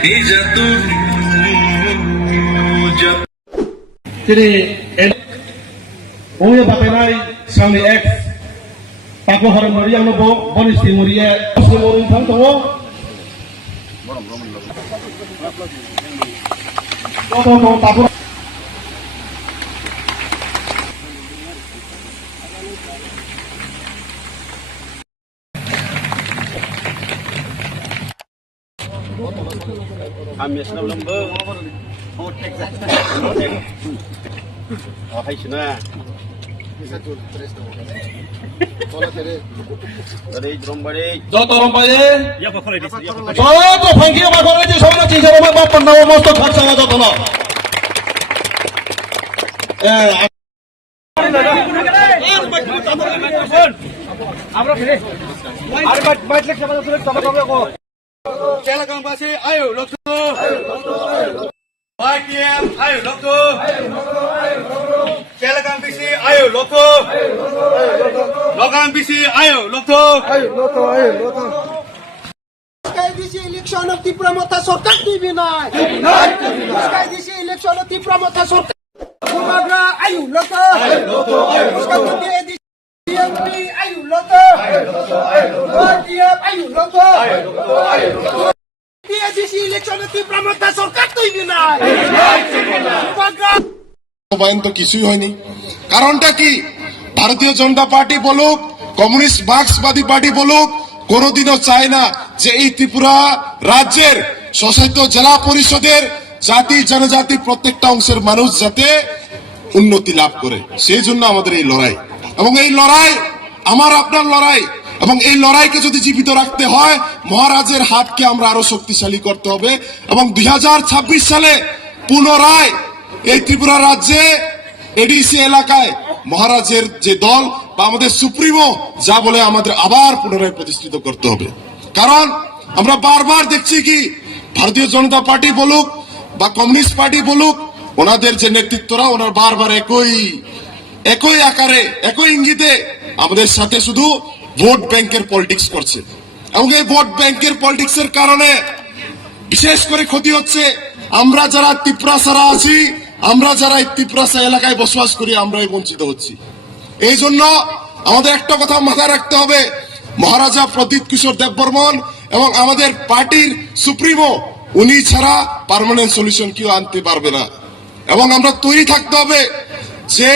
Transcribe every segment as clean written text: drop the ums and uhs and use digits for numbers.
Jadi Uya Batenai Sangli X Paku Haram Maria Nobo Bonis Timuria Muslim Tantowo Toto Paku kami senang lembu, hotek saja, hotek. Oh, hai sana. Dari Jombang. Joto Rombay. Ya, bakal ini. Joto Pangki bakal ini semua cincin rumah bapak nawa mosto khasa nggak Joto lo. Kelakang basi, ayo dokter. YTM, ayo dokter. Kelakang bisi, ayo dokter. Lokang bisi, ayo dokter. This election of the promoter Sorkar TV nai. This election of the promoter Sorkar. Kumagra, ayo dokter. Ayo dokter. Ayo dokter. This election of the promoter Sorkar TV nai. Kumagra. বায়ন তো কিছুই হয়নি। কারণটা কি? ভারতীয় জনতা party বলুক, communist মার্ক্সবাদী party বলুক, কোনোদিনও চায় না যে এই ত্রিপুরা রাজ্যের স্বশাসিত জেলা পরিষদের জাতি জনজাতি প্রত্যেকটা অংশের মানুষ যাতে উন্নতি লাভ করে। সেই জন্য আমাদের এই লড়াই, এবং এই লড়াই আমার আপনার লড়াই, এবং এই লড়াইকে যদি জীবিত রাখতে হয় মহারাজের হাতকে আমরা আরো শক্তিশালী করতে হবে। এবং 2026 সালে পুনরায় এই ত্রিপুরা রাজ্যে এডিসি এলাকায় মহারাজের যে দল বা আমাদের সুপ্রিমো যা বলে আমাদের আবার পুনরায় প্রতিষ্ঠিত করতে হবে। কারণ আমরা বারবার দেখছি কি ভারতীয় জনতা পার্টি বলুক বা কমিউনিস্ট পার্টি বলুক, ওনাদের যে নেতৃত্বরা ওনার বারবার একই আকারে একই ইঙ্গিতে আমাদের সাথে শুধু ভোট ব্যাংকের পলিটিক্স করছে। এবং এই ভোট ব্যাংকের পলিটিক্স এর কারণে বিশেষ করে ক্ষতি হচ্ছে আমরা যারা ত্রিপুরাসারা আছি, আমরা যারা এই ত্রিপুরাসা এলাকায় বসবাস করি, আমরাই বঞ্চিত হচ্ছি। এই জন্য আমাদের একটা কথা মাথায় রাখতে হবে, মহারাজা প্রদীপ কিশোর দেববর্মন এবং আমাদের পার্টির সুপ্রিমো উনি ছাড়া পার্মানেন্ট সলিউশন কেউ আনতে পারবে না। এবং আমরা তৈরি থাকতে হবে যে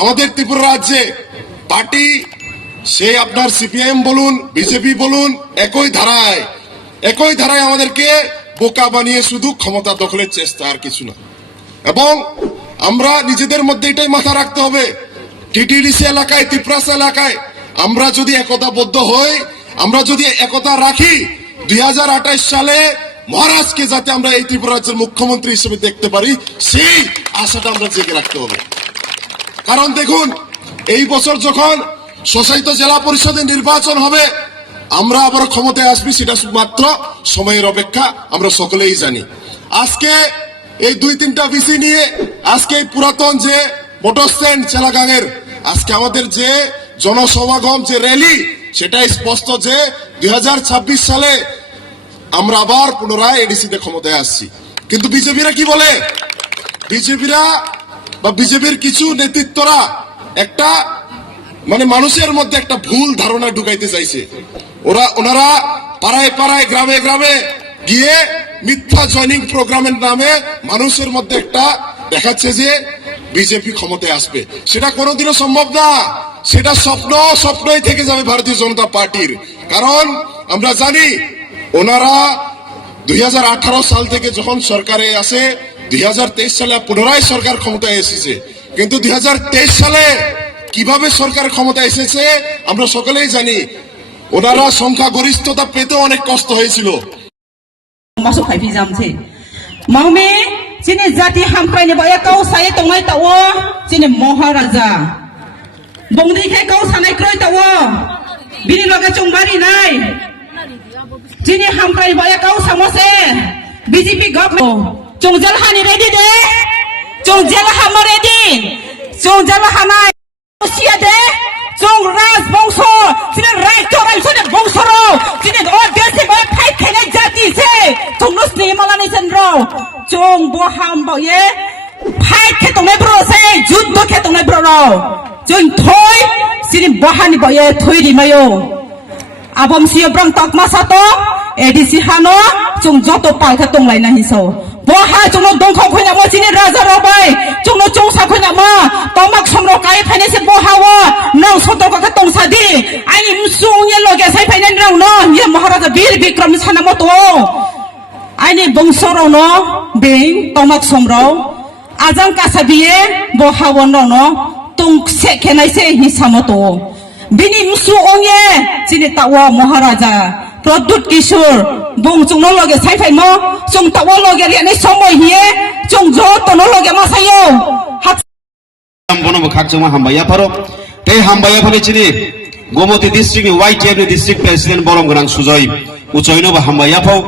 আমাদের ত্রিপুরা রাজ্যে পার্টি সে আপনার সিপিআইএম বলুন বিজেপি বলুন একই ধারায় আমাদেরকে বোকা বানিয়ে শুধু ক্ষমতা দখলের চেষ্টা, আর কিছু না। এবং আমরা নিজেদের মধ্যে এটাই মাথা রাখতে হবে, টিটিডিসি এলাকায় ত্রিপুরাসা এলাকায় আমরা যদি একতাবদ্ধ হই, আমরা যদি একতা রাখি, 2028 সালে মহারাজকে যাতে আমরা এই ত্রিপুরা রাজ্যের মুখ্যমন্ত্রী হিসেবে দেখতে পারি, সেই আশাটা আমরা জেগে রাখতে হবে। কারণ দেখুন এই বছর যখন স্বশাসিত জেলা পরিষদের নির্বাচন হবে, আমরা আবার ক্ষমতায় আসবি সেটা শুধুমাত্র সময়ের অপেক্ষা, আমরা সকলেই জানি। আজকে এই 2-3টা বিসি নিয়ে আজকে এই পুরাতন যে মোটর স্ট্যান্ড চেলাগাঙের আজকে আমাদের যে জনসমাগম যে র্যালি, সেটাই স্পষ্ট যে 2026 সালে আমরা আবার পুনরায় এডিসিতে ক্ষমতায় আসছি। কিন্তু বিজেপিরা কি বলে, বিজেপির কিছু নেতৃত্বরা একটা মানুষের মধ্যে একটা ভুল ধারণা ঢুকাইতে চাইছে। ওনারা পাড়ায় গ্রামে গিয়ে মিথ্যা জয়নিং প্রোগ্রামের নামে মানুষের মধ্যে একটা দেখাচ্ছে যে বিজেপি ক্ষমতায় আসবে। সেটা কোনোদিনও সম্ভব না, সেটা স্বপ্নই থেকে যাবে ভারতীয় জনতা পার্টির। কারণ আমরা জানি ওনারা 2018 সাল থেকে যখন সরকারে আসে, 2023 সালে পুনরায় সরকার ক্ষমতায় এসেছে। কিন্তু 2023 সালে কিভাবে সরকার ক্ষমতায় এসেছে আমরা সকলেই জানি। ওনারা সংখ্যাগরিষ্ঠতা পেতে অনেক কষ্ট হয়েছিল। masuk hai pijam che maume chine jati hampai ne baya kau sai tongai tawo chine maharaja bongdi khai kau sanai kroi tawo bini loga chongbari nai chine hampai baya kau samose BJP government chongjal hani ready de chongjal hama ready chongjal hanai sia de chong ras bongso chine right to right chine bongsoro chine o desi ba khai khene jati che chongnus ne mala chung bo ham bảo ye fight khe tong nai bro se juddo khe tong nai bro ro chung thoi sini bo hani bảo ye thoi ri mayo abom si brang tok ma sa to edc hano chung joto pal khe tong lai na hi so bo ha chung no dong khong khoi na mo sini raja ro bai chung no chung sa khoi na ma tomak somro kai phane se bo ha wa nang soto ka tong sa di ani msung ye loge sai phane nang no ye maharaja bir bikram sana mo to ani bongsoro no bing tomak somro ajang kasabiye bo ha won no tung se khenai se hi samoto bini msu ongye sini tawa maharaja Pradut Kishore bung chung no loge sai phai mo chung tawa loge ri ani somoi hiye chung jo to no loge ma sayo hat bono khak chuma hambaya paro te hambaya phone chini Gomoti district ni YTF ni district president borom ganang sujoi uchoino ba hambaya phau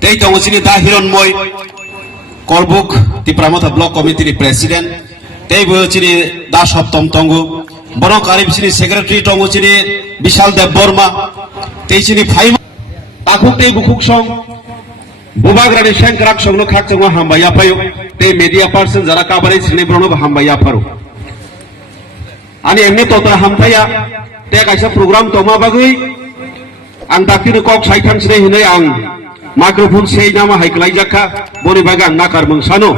te tongo chini da hiron moi Kolbuk Tipramotha block committee ni president te bo chini da soptom tongo bono karib chini secretary tongo chini Bishal Dev Borma te chini phai takuk te bukuk song bubagrani shankrak song no khak chuma hambaya phayo te media person jara kabare chini brono ba hambaya pharo ani emni totra hamthaya te kaisa program toma bagui ang dakini kok saithang sine hinai ang microphone sei nama haiklai jakha boni bagang nakar mungsano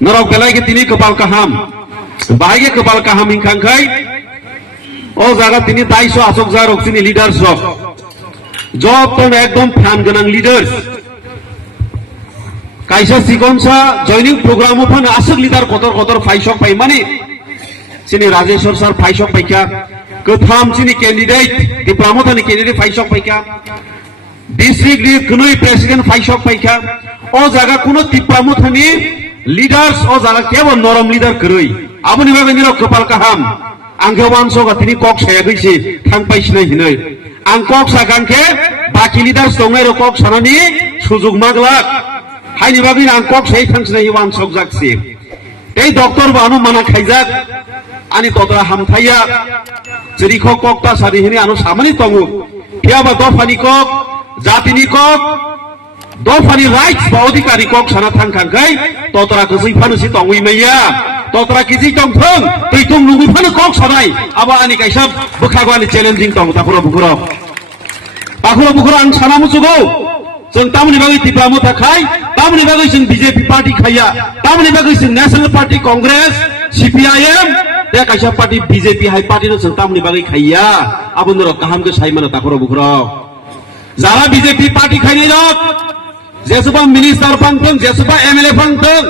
narok belai ke tini kepal kaham bahage kepal kaham ingkangkai o jaga tini 250 asok jarok sini leaders rok job ton ekdom fan ganang leaders kaisa sikonsa joining program uphan asok leader kotor faisok pai mani sini Rajeshwar sir faisok paika Katham sini candidate Tipramotha ni candidate faisok paika district ni kunoi president faisok paika o jaga kuno Tipramotha ni leaders o jaga kebo norom leader koroi aboni babe niro kapal kaham angke wanso ga tini kok saya gisi thang paisina hinoi ang kok sagan ke baki leaders tongai ro kok sanani sujug maglak haini babi ang kok sei thang sina hi wansok jaksi ei doctor banu mana khaijak ani totra hamthaya jeri kok ta sari hini anu samani tongu piaba dofani kok jatini kok dofani rights ba odhikari kok sana thangkhangkai totra kusui phanu si tongui meya totra kisi tongthong tui tung nungui phanu kok sanai aba ani kaisa bukhagwani challenging tong takuro bukuro ang sanamu sugo जों तामनि बागै Tipramotha खाय तामनि बागै जों BJP party खाया तामनि बागै जों national party Congress CPIM ते कायसा party BJP हाय party no जों तामनि बागै खाया आबुनरो काहाम के साइमानो ताखरो बुखरो जारा BJP पार्टी खायनि रक जेसबा मिनिस्टार फांथों जेसबा MLA फांथों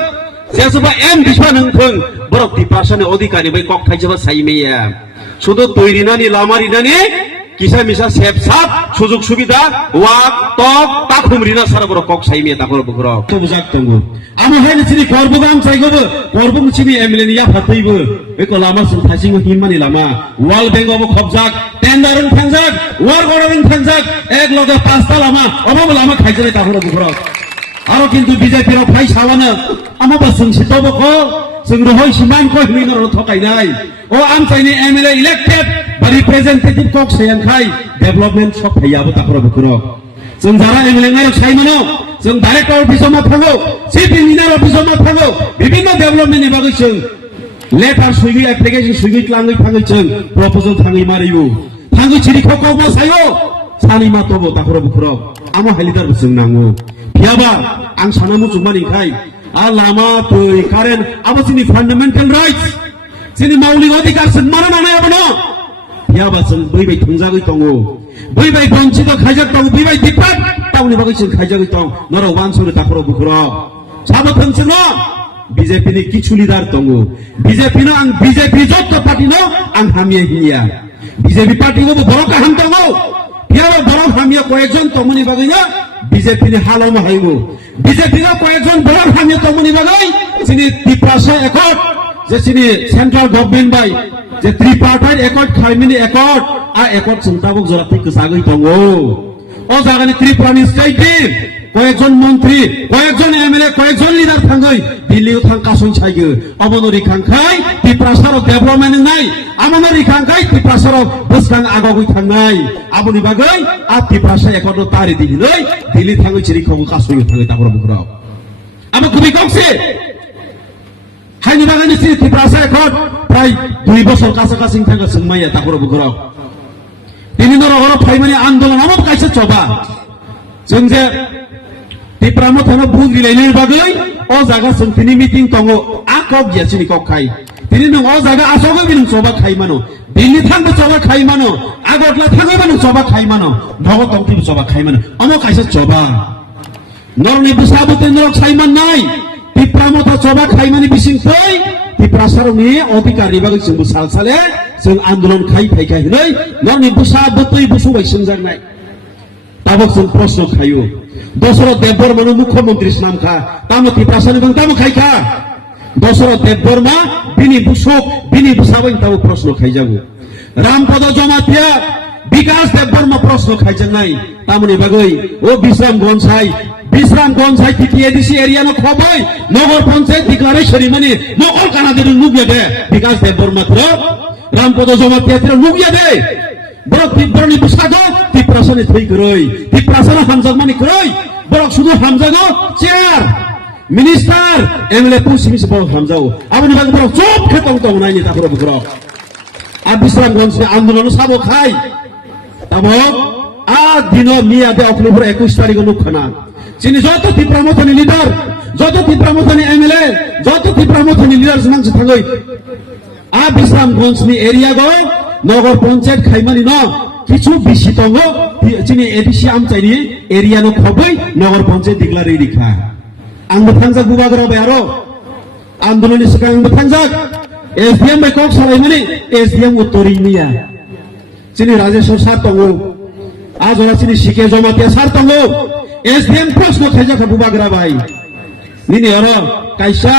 जेसबा M बिसवा नोंथों बरक दिपासने अधिकारी बै कक थाइजबा साइमेया सुदु तैरिनानि लामारिनानि Kisah misal sep-sap, sujug subida, wak, tok, takum rina sara boro kok saimi takor bukro. Tu bujak tunggu. Amo hen sini korbugam saigobo, korbung sini emileni ya fataibo. Eko lama sun thasingo himani lama. Wal bengobo khobjak, tendarun thangjak, war gororun thangjak, ek loge pasta lama, obo lama khaijane takor bukro. Aro kintu BJP ro phai salana, amo ba sun sitobo ko, sun rohoi siman ko hmino ro thokai nai. O am chaini MLA elected representative kok sayangkai development shop hayabo takro bukuro जों Zara MLA ngai saimano जों director office ma thango chief engineer office ma thango bibinno development ni bagui जों letter suigi application suigi tlangai thangai जों proposal thangai maribu thangai chiri khoko ma sayo sani ma tobo takro bukuro amo halidar जों nango piaba ang sanamu jumani khai a lama tui karen abo sini fundamental rights sini maulik adhikar sanmana nanai abono piaba जों बै थंजागै दङो बै बंचित खाइजाग दङ बै दिपाक टाउनि बागै जों खाइजागै दं नर वानसुर ताखरो बुखरो साबो थंसनो BJP नि किछु लिडार दङो BJP नो आं BJP जत्त पार्टी नो आं हामिया हिया BJP पार्टी को बरो काहाम दङो पियाबो बरो हामिया कयजन तमनि बागै ना BJP नि हालमा हाइगो BJP नो कयजन बरो हामिया तमनि बागै सिनि तिप्रासा एकट जे सिनि सेन्ट्रल गभर्नमेन्ट बाय जे त्रिपार्टाइट एकट खाइमिनि एकट आ एकट चिन्ताबक जराते कसागै दङो ओ जागानि त्रिपुरानि स्टेट कयजन मन्त्री कयजन MLA कयजन लिडार थांगै दिल्लीयाव थां कासुन साइगो अबनरि खांखाय त्रिपुरासार डेभलपमेन्ट नाय आमनरि खांखाय त्रिपुरासार बसखां आगगै थांनाय आबनि बागै आ त्रिपुरासा एकट तारि दिल्ली थांगै चिरि खौ कासुन थांगै तापर बुखराव Amo kubi kokse. Haini bagani si tiprasa ekot prai 2 বছর কাছাকাছি থাকা সঙ্গমাইয়া তারপরে বুকুর তিনি ধরো হলো ফাইমানি আন্দোলন আমার কাছে চবা जों जे ত্রিপুরা মথানো বুক রিলাইনের বাগৈ ও জায়গা जों তিনি মিটিং তঙ্গো আকক গিয়াছিনি কক খাই তিনি নং ও জায়গা আসবে বিন চবা খাই মানো দিল্লি থাকবে চবা খাই মানো আগরতলা থাকবে মানো চবা খাই মানো ভগতংতি চবা খাই মানো আমার কাছে চবা নরনি বুসাবতে নরক সাইমান নাই ত্রিপুরা মথা চবা খাই মানি বিসিং ফই ত্রিপুরা সারনি অধিকারী বাগৈ जों বুসাল সালে जों আন্দোলন খাই ফাইখাই হই নরনি বুসাবতই বুসুবাই संजांनाय তাবক जों প্রশ্ন খাইও দশরথ দেববর্মা মুখ্যমন্ত্রী নাম খা তামো ত্রিপুরাসানি বং তামো খাইখা দশরথ দেববর্মা বিনি বুসক বিনি বুসাবই তামো প্রশ্ন খাই যাবো রামপদ জমাতিয়া বিকাশ দেববর্মা প্রশ্ন খাইছেন নাই তামনি বাগৈ ও বিশ্রাম গনসাই টিটিএডিসি এরিয়া নো খবই নগর পঞ্চায়েত ডিক্লারেশন মানে নকল কানাদের নুগিয়া দে বিকাশ দেববর্মা তো রামপদ জমাতিয়া তে নুগিয়া দে বড় তীব্রনি বুসাগো ত্রিপুরাসানি থই করই ত্রিপুরাসানি হামজাগ মানি করই বড় শুধু হামজাগো চেয়ার মিনিস্টার এমএলএ পুসিমিস বড় হামজাও আপনি বাগৈ বড় চুপ খেতং তং নাইনি তারপরে বুকুর আর বিশ্রামগঞ্জ আন্দোলন সাবো খাই তাবো আ দিন মিয়াদে অক্টোবর 21 তারিখ নুখানা চিনি যত ত্রিপুরা মথানি লিডার যত ত্রিপুরা মথানি এমএলএ যত ত্রিপুরা মথানি লিডার মাংস থাকই আ বিশ্রামগঞ্জ নি এরিয়া গো নগর পঞ্চায়েত খাইমানি ন কিছু বেশি তঙ্গ চিনি এডিসি আমচাইনি এরিয়া নো খবই নগর পঞ্চায়েত ডিক্লারে রিখা आंबो थांजाक बुबागराव आरो आंदोलननि सिगां आंबो थांजाक एसडीएम बाय कक सालायमानि एसडीएम उत्तरिनिया चिनि राजेश्वर सार दङो आजरा चिनि सिके जमाते सार दङो एसडीएम प्रश्न खायजाखा बुबागराबाय निनि आरो कायसा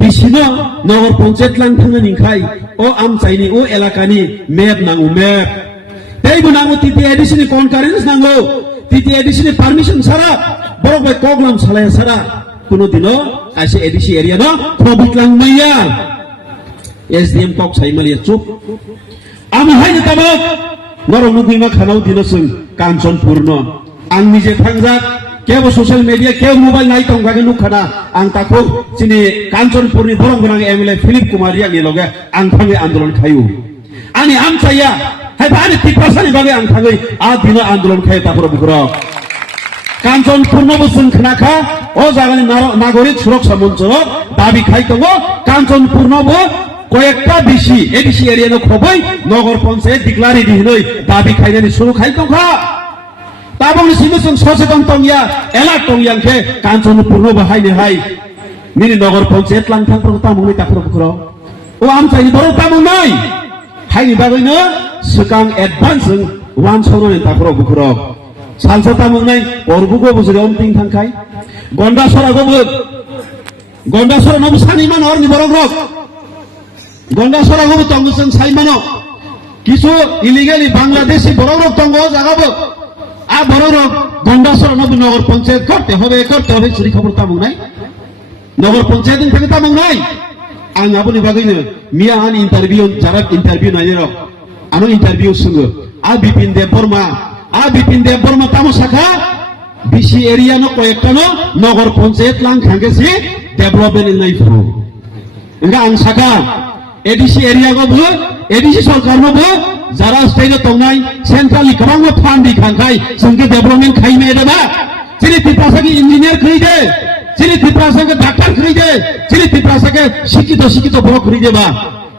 बिसिनो नगर पञ्चायत लां थांनो निखाय ओ आमचाइनि ओ एलाकानि मेप नांगौ मेप दैबो नांगौ टीटीएडीसी नि कनकारेन्स नांगौ टीटीएडीसी नि पारमिशन सारा बरक बाय कगलाम सालाया सारा कुनो दिनो कासे एडीसी एरिया न प्रबिकलां मैया एसडीएम कक साइमालिया चुप आमो हायनो ताबक नरम नुगैमा खानाव दिनो जों काञ्चनपुर न आं निजे थांजाक केबो ससियेल मिडिया केबो मोबाइल नाय तंगागे नुखाना आं ताखौ चिनि काञ्चनपुरनि दरं गोनां एमएलए फिलिप कुमारिया नि लगे आं थाङै आन्दोलन खायु आंनि आमचाया हाय बानि टिप्रासानि बागै आं थाङै आ दिनो आन्दोलन खाय ताखौ बुकुर काञ्चनपुरनबो जों खोनाखा ओ जागानि नागरिक सुरक्षा मञ्च दाबि खाय दङ काञ्चनपुरनबो कयेकटा बिसि एडिसि एरियानो खबै नगर पञ्चायत डिक्लारे दिनै दाबि खायनानि सुरु खाय दंखा ताबंनि सिमो जों सचेतन तंगिया एलार्ट तंगियांखे काञ्चनपुरनबो हायनो हाय मिनि नगर पञ्चायत लांथांफोरखौ तामुंनि ताखौ बुकुर ओ आमचाइनि बर' तामुंनाय हायनि बागैनो सिगां एडभान्स जों वान सौनानि ताखौ बुकुर सालसा तामुंनाय अरबुगो बुजरे अमथिं थांखाय गन्डासरानबो सानिमान हरनि बरक रक गन्डासरागोबो तंगो जों साइमानो किछु इलिगेलि बांलादेशी बरक रक तंगो जागाबो आ बरक रक गन्डासरानबो नगर पञ्चायत करते হবে सिरि खबर तामुंनाय नगर पञ्चायत थांगे तामुंनाय आं आबोनि बागैनो मिया आन इन्टारभिउ जारा इन्टारभिउ नायनो रक आनो इन्टारभिउ सोङो आ बिपिन देबबर्मा तामो साखा बिसि एरिया नो कयेकटानो नगर पञ्चायत लां खांगेसि डेभलपमेन्ट इननाय फुरु इंगा आं साखा एडिसि एरिया गबो एडिसि सरकारनोबो जारा स्टेट तंनाय सेन्ट्रालि गोबां फान्ड खांखाय जोंके डेभलपमेन्ट खायमे देबा जेरै टिप्रासाके इन्जिनियार खैदे जेरै टिप्रासाके डाक्टर खैदे जेरै टिप्रासाके शिक्षित बर खैदेबा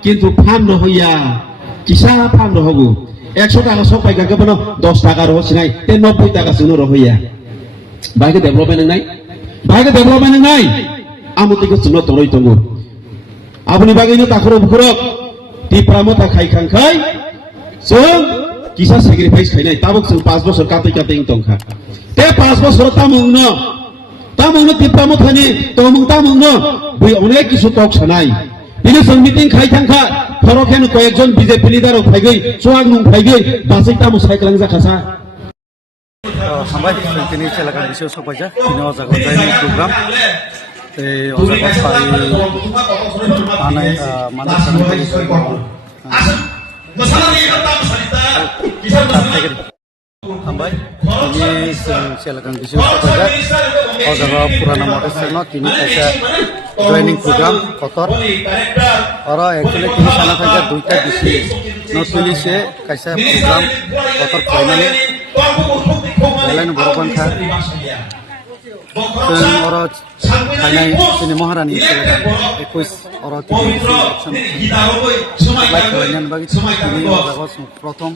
किन्तु फान्ड हइया किसा फान्ड हबो 100 টাকা সব পাইকা কেবল 10 টাকা রহসিনাই 90 টাকা শুনো রহইয়া বাইকে ডেভেলপমেন্ট নাই আমতিকে শুনো তরই তঙ্গ আপনি বাগैनो তাখর বুকুরক টিপ্রা মথা খাইখাंखाय जों किसा सैक्रिफाइस खायनाय ताबक जों 5 বছর কাতে तंखा ते 5 বছর तामुंनो टिप्रा मथानि तामुंनो बै अनेक किसु टक सानाय बिनि जों मिटिं खायखांखा फरकेन कयेकजन बीजेपी लिडार फाइगै सोआग नं फाइगै बासै तामु साइक्लां जाखासा हामबाय दिनै एलाका बिसोर सफायजा दिनै अजागाव जायनि प्रग्राम अजागाव सारि मानाय हामबाय दिनै जों सेलाकान बिसोर सफायबाय अजागाव पुराना मडेल तिनि खायसे जयनिं प्रग्राम कतर और एक्चुअली तिनि साना खायसे दुईटा बिसि नतुलिसे खायसे प्रग्राम कतर खालामनानै बेलायनो बर'बान्था जों और थानाय जोंनि महारानी सेलाकान 21 और तिनि इलेक्शन लाइक खालामनायनि बागै तिनि अजागाव प्रथम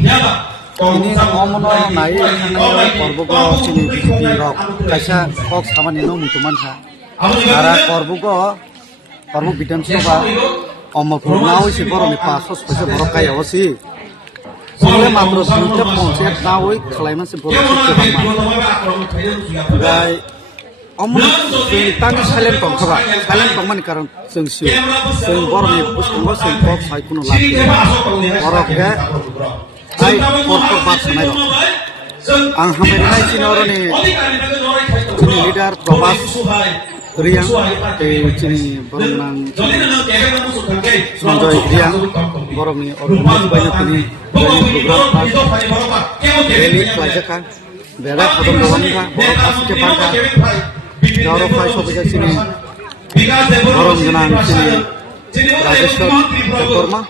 ini ngomong naik karena korbugo sini BJP rok kaisa kok sama nino mutuman sa ara korbu bidan soba omapur nau si borong pasos pese borok kaya osi sile matro suite ponsek naui khlaiman si borok gai omong tangi silent tongkhaba silent tongmani karon जों जों बर'नि बुस्थुखौ जों कक साय कुनु लाखियो बर'खौ आइ परपर बारसनाय आं हामबायनाय चिनरनि जोंनि लिडार प्रभास रियां जोंनि बर'नां सन्जय रियां बर'नि अर्गनाइज बायनायनि प्रग्राम रेलि लायजाखा बेरा खदम दवानिखा बर' कासके बांखा दावराव फाय सफैगासिनो बरम गोनां राजेश्वर देबबर्मा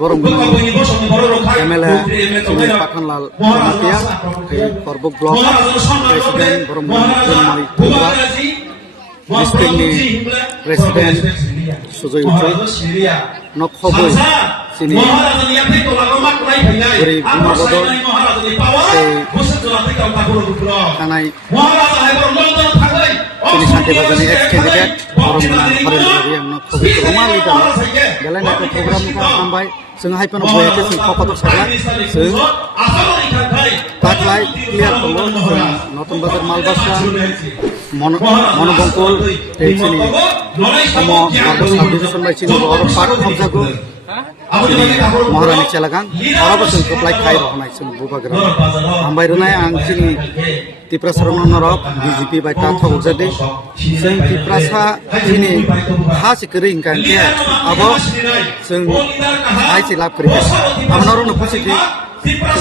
बरम गोनां एमएलए पाठानलाल मातिया करबुक ब्लक प्रेसिडेंट बरम गोनां डिस्ट्रिक्टनि प्रेसिडेंट सुजय उजय नखबै सिनि गरि गुमाबदल थानाय ini santai bagani ex candidate orang menang hari yang nak covid rumah lidah jalan nak program kita sampai sengaja pun boleh ke sing kokotok saja sing taklai clear tolong notun bazar malbasa monobongkol dari sini semua ada subdivision by sini orang part hamzago महारानी सेलाकान और बस supply खाई रहनाय जों बुबाग्रा हामबाय रुनाय आं जोंनि तिप्रासाराव नरक बीजेपी बाय ताथा उजादे जों तिप्रासा दिनै हासिकरि इंकानके आबो जों आइसे लाभ करि आमनारो नपुसिथि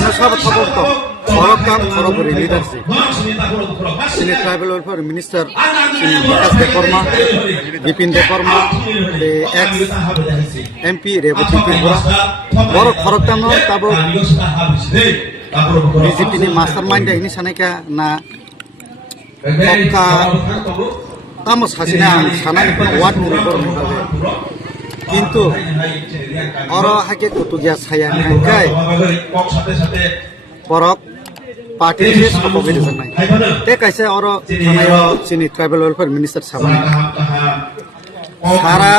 जों सब थबक बरक काम खरब लिडारसि सिनि ट्राइबल वेलफेयर मिनिस्टर सिनि विकास देबबर्मा बिपिन देबबर्मा एक्स एमपी रेवती त्रिपुरा बरक खरकतानो ताबो बीजेपी नि मास्टारमाइंड ini sanaka na pokka tamo sasina sanani pun wat muribor mutabe kintu oro hake kutugia sayang kai borok party से सब बेरे जानाय ते कैसे और थानायो सिनि ट्राइबल वेलफेयर मिनिस्टर साबानि सारा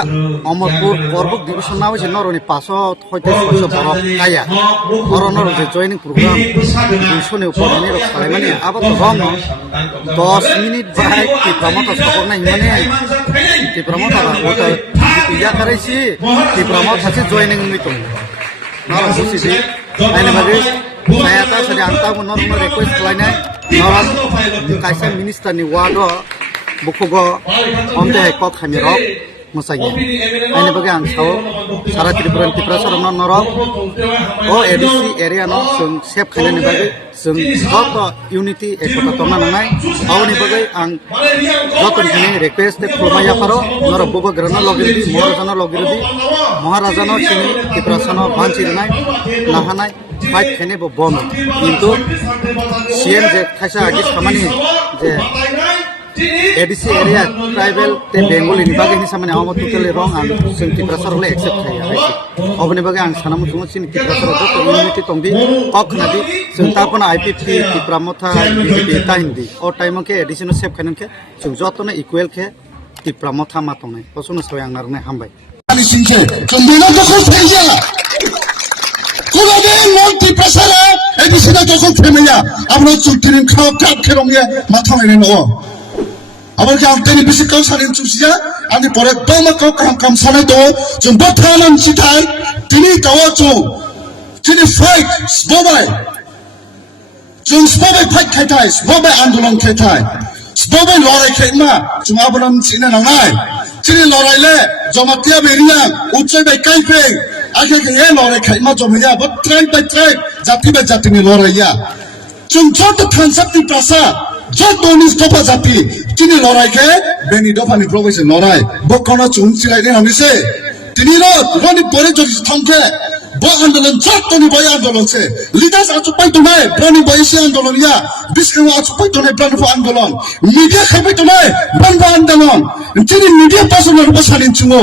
अमरपुर करबुक डिविजन नाव जे नरनि 536 बरक काया करनर जे जॉइनिंग प्रोग्राम दिसने उपरनि र खालायमानि आबो रम 10 मिनिट बाय कि प्रमोट सकरनाय माने कि प्रमोट ओटा या करायसि कि प्रमोट सासे जॉइनिंग मिटिं नाव बुसिसि आइना बागे saya tak sedang tahu normal request lainnya normal kaisa minister ni wado bukugo omde kok kami rok musanya ini bagi ang tahu sara Tripura Tripura norok oh edisi area no sung sep kene ni bagi sung joto unity ekota toma nangai au ni bagi ang joto kene request te promaya paro norok bugo grana logirdi महाराजा sini Tripura no banchi nanai nahanai fight खेने बो बम किंतु CM जे खासा आगे खामानि जे ADC area tribal ते बेंगली नि बागे नि सामानि आव टोटली रंग आं जों तिप्रासार ले एक्सेप्ट थाया अबनि बागे आं सानामु सुमु सिनि तिप्रासार जो कम्युनिटी तंबि अखनादि जों तापना आईपीपी तिप्रामथा बीजेपी टाइमदि ओ टाइम के एडिशन सेफ खानन के जों जतने इक्वल के तिप्रामथा मातने पसुन सयां नारने हामबाय सिंसे कम्बिना तो खुश थैया कुलादे मल्टी प्रेशर एडिशना तो खुश फेमिया आपन चुटिन खाव काप खेरंगे माथा माने न आबार के आंतेनि बिसि काव सानि चुसिया आनि परे दम काव काम साने तो जों बथानान सिथाय तिनि तावा चो तिनि फाइट स्बबाय जों स्बबाय फाइट खायथाय स्बबाय आन्दोलन खायथाय स्बबाय लड़ाई खायमा जों आबरन सिने नांनाय तिनि लड़ाइले जमातिया बेरिया उच्चै बाय काइफे आगे के ये लड़ाई खाइमा जमैया बट ट्राइब बाय ट्राइब जाति में लड़ाइया जों जत थानसाबनि प्रासा जत दनिस दफा जाति तिनि लड़ाई के बेनि दफानि प्रवेश लड़ाई बकना चुं सिलाइने हमिसे तिनि रनि परे जति थांके ब आंदोलन जत दनि बाय आंदोलन से लीडर्स आचुपाय तनाय ब्रानि बायसे आंदोलन या बिस्कवा आचुपाय तनाय ब्रानि आंदोलन मीडिया खाइबाय तनाय ब्रानि आंदोलन तिनि media पासनर बसालिन चुङो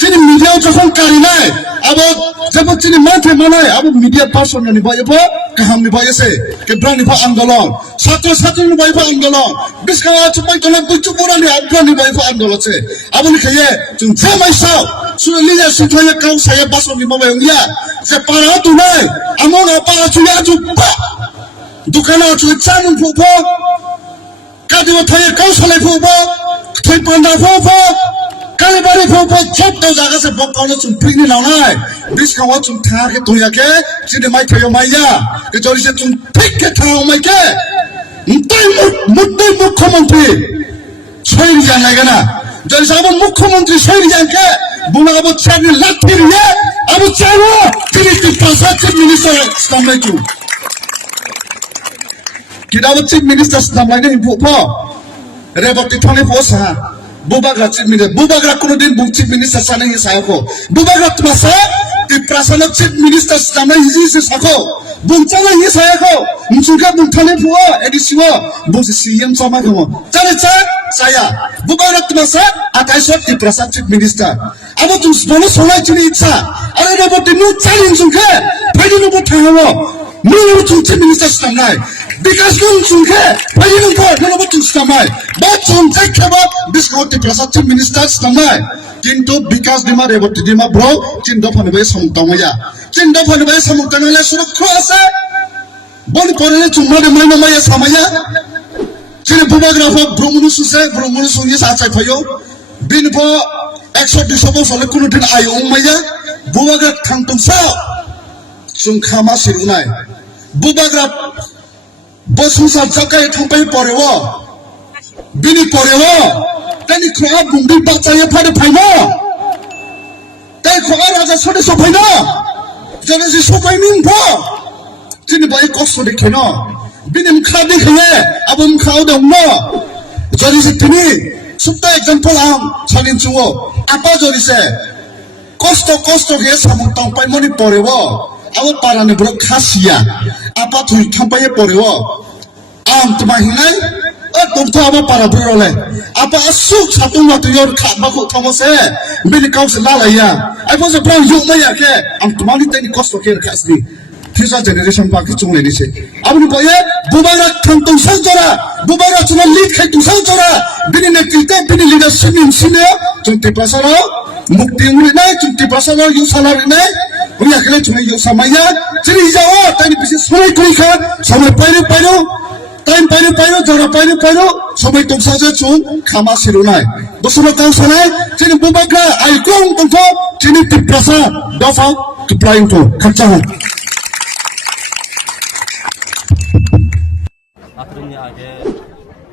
Sini media jahon karinai, abo jabo sini mantri manai, abo media person ni bayar apa, kaham ni bayar se, kebran ni bayar anggolong, satu ni bayar anggolong, biskala cupai tolan tujuh orang ni abran ni bayar anggolong se, abo ni kaya, jung jamai sao, sudah lihat situasi kau saya pasal ni bayar dia, separa tu nai, amon apa acunya acupa, dukan acunya canun fupo, kadiwa thaya kau salai fupo, thai pandai fupo. Kali bari fopo chop to jaga se bokano chum prini launai biskawa chum thar ke toya ke sini mai thayo maya ke jori se chum thik ke thao mai ke mutai mukhyamantri soiri jan lagana jori se abo mukhyamantri soiri jan ke buna abo chani lathir ye abo chalo tiri ti pasat chief minister stamai tu kita abo chief minister stamai ni fopo reboti thone posa Bubagra chief minister, Bubagra kuno din chief minister sana hi sayako. Bubagra tumasa di prasana chief minister sana hi si sako. Bungcana hi sayako. Mungsuka bungthane puwa edisiwa. Bungsi CM sama kamu. Cari saya. Bubagra tumasa ataisot di prasana chief minister. Abo tum sebenarnya solai cini itsa. Ada dapat dinu cari sungke. Pagi nubu thawo. Mulu tum chief minister sana. Because nung sungke. Pagi nubu tum sana. But some take about this got the Prasad ministers tonight. Kinto because the mother about the bro, Chindo for the way some Tomaya. Chindo for the way some Tamala should cross it. Boni Pore to Mother Maya Samaya. Chile Bubagraph of Brumunus, Brumunus is outside for you. Binpo, extra disable for the Kunutin Ayomaya. Bubagra Kantum Sao. Sunkama Sirunai. Bubagra Bosusa Zaka Tumpai Porewa. Bini porewa, tani kroa bungdi bacanya pada paina, tani kroa raja sode sopaina, jadi si sopai mingpo, sini baik kos sode kena, bini mukha dikhe, abu mukha udah umma, jadi si tini, supta example am, salin cuwo, apa jadi se, kosto dia samung tampai moni porewa, awu parane bro khasia, apa tuh tampai porewa, am temahinai. Tumpa apa para beroleh? Apa asuk satu waktu yor khat baku thomose? Bini kau selala ya. Aku sebenarnya yuk maya ke? Am temani tadi kos pakai kasih. Future generation pakai cung lagi sih. Abu ni boleh bubaga kantung sanjara, bubaga cuma lead kantung sanjara. Bini nak kita bini leadership ni sini. Cunti pasal mukti muri naik, cunti pasal yuk salar naik. Uri akhirnya cuma yuk samaya. Jadi jauh tadi bisnis semua kuliah sampai payu. Time payu jara payu sampai tung saja cung kama sirunai. Bersama kau sana, sini bubaga aikong tunggu sini tiprasa dofa tipraing tu kacang. Akhirnya aja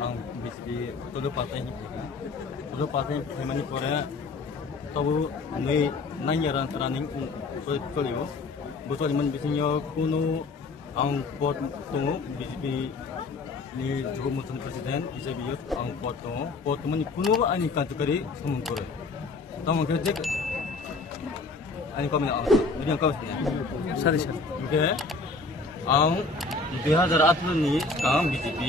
ang bisbi todo partai hemani Korea tahu nih nanyaran teraning kaliu betul man bisnya kuno ang pot tunggu bisbi ni juga mutan presiden bisa biar ang pot man kuno ani kategori semua Korea tahu kerja ani kami ang ini ang kau sorry oke ang 2008 ni sekarang BJP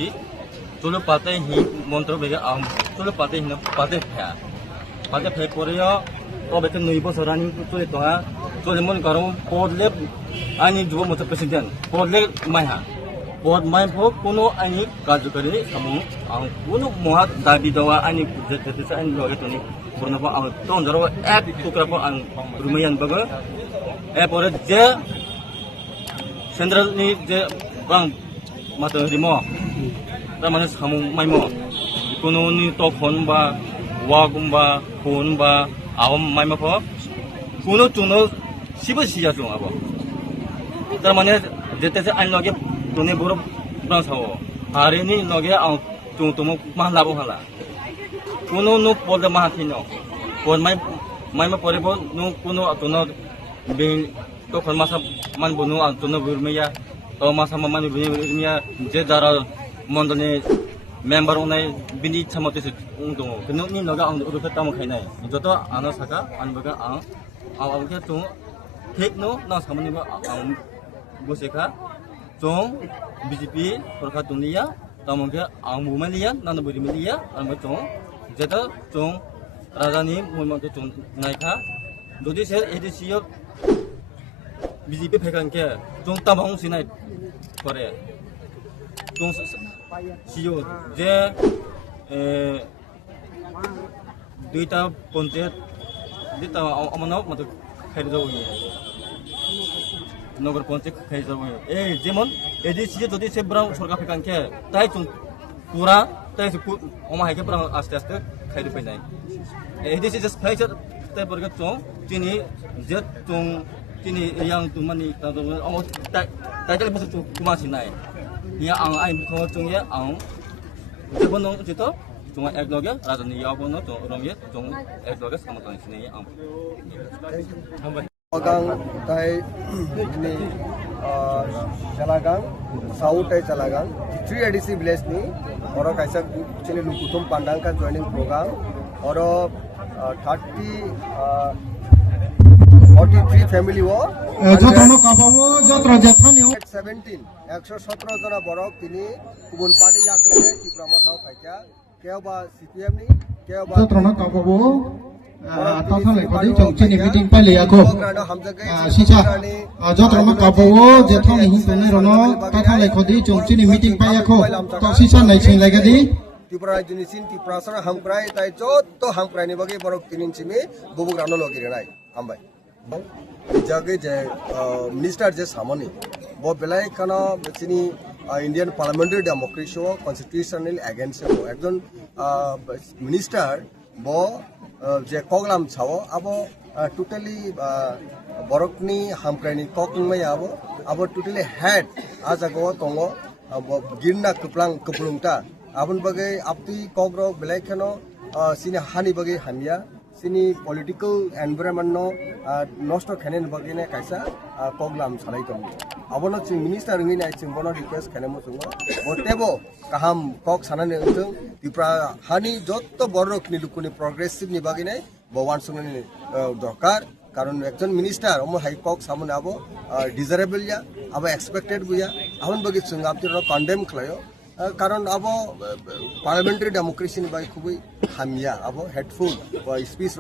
Tolo partai hi montor bega am tolo partai hi partai phe Korea to betul nui bos orang ni tolo tonga tolo mon karo podle ani juga mutan presiden podle mai pho kuno ani kajukari kamu ang kuno mohat dabi dawa ani jete ani loge toni burna pa ang ton jaro ek tukra pa ang rumayan baga pore je central ni je bang mata rimo tamane samu maimo kuno ni to khon ba wa gumba khon ba awam maima pho kuno tuno siba siya tu abo tamane jete se an loge tone boro bang sawo are ni loge ang tumo mah labo hala kuno no pod ma thino pod maima pore bo no kuno atono bin to kon masa man bunu ang tuno burmiya to masa man burmiya je dara mondone member onai bini chamote se ungdong keno ni noga ang uruka tamo khainai joto ano saka an baga ang aw ke tu thek no na samani ba ang boseka chong BJP korka dunia tamo ke ang mumaliya na burmiya an ba chong jeta chong rajani mulmante chong naikha dodi ser edisiyo BJP phekan ke chong tamang sinai kore chong siyo je duita pontet dita amano mate khairi jaw ye নগর পঞ্চায়েত খাই যাব এই যেমন ADC যদি সে brow সরকার ফেকানকে তাই চুন পুরা তাই ওমা হাইকে ব্রাউ আস্তে আস্তে খাইতে পাই নাই এডিসি জাস্ট ফাইচার তাই পরকে চং চিনি যে চং চিনি yang tumani ta omo তাই তাই বসে কুমাসি নাই ইয়া আং আই খ চং ইয়া আং যেবন যেত চং একলগে রাজনী ইয়াবন তো রংয়ে চং একলগে সমতন সিনে আং Agang tay ni Chalagang South ay Chalagang 3 ADC village ni oro kaisa chini lukutum pandang ka joining program oro 43 family wo যতন কাপাবো যত্র যেথানি 17 117 জনা borok tini kubun party yakrene Tripura motho kaika keoba CPM ni keoba যত্র না কাপাবো তাথালে কদি চংচিনি meeting পাইলে আকো সিসা যত্র না কাপাবো যেথানি হিনতনে Rono তাথালে কদি চংচিনি meeting পাই আকো তা সিসা নাই Singh লাগাদি Tripura junisin Tripura sara hamkrai tai jotto hamkrai ni bagi borok tinin simi bubuk rano logire nai ambai jage je minister je samani bo belai kana chini Indian parliamentary democracy o constitutional against o ekjon minister bo je koglam chao abo totally borokni hamkrai kokmai abo totally head ajago tongo girna kuplungta abun bagai apti kogro belai khano sini hani bagai hamya sini political environment no nosto khenen bagai ne kaisa koglam salai tong abono ching minister ngi nai ching bono request khene mo chungo botebo kaham kok sanane untung Tripura hani jotto borokni lukuni progressive ni bagai ne bowan sungni dorkar কারণ একজন minister ওমো high cock সামনে আবো desirable ya abo expected buya ahon bagi sunga apti ro condemn khlayo কারণ abo parliamentary democracy ni bai খুবই হামিয়া abo hateful speech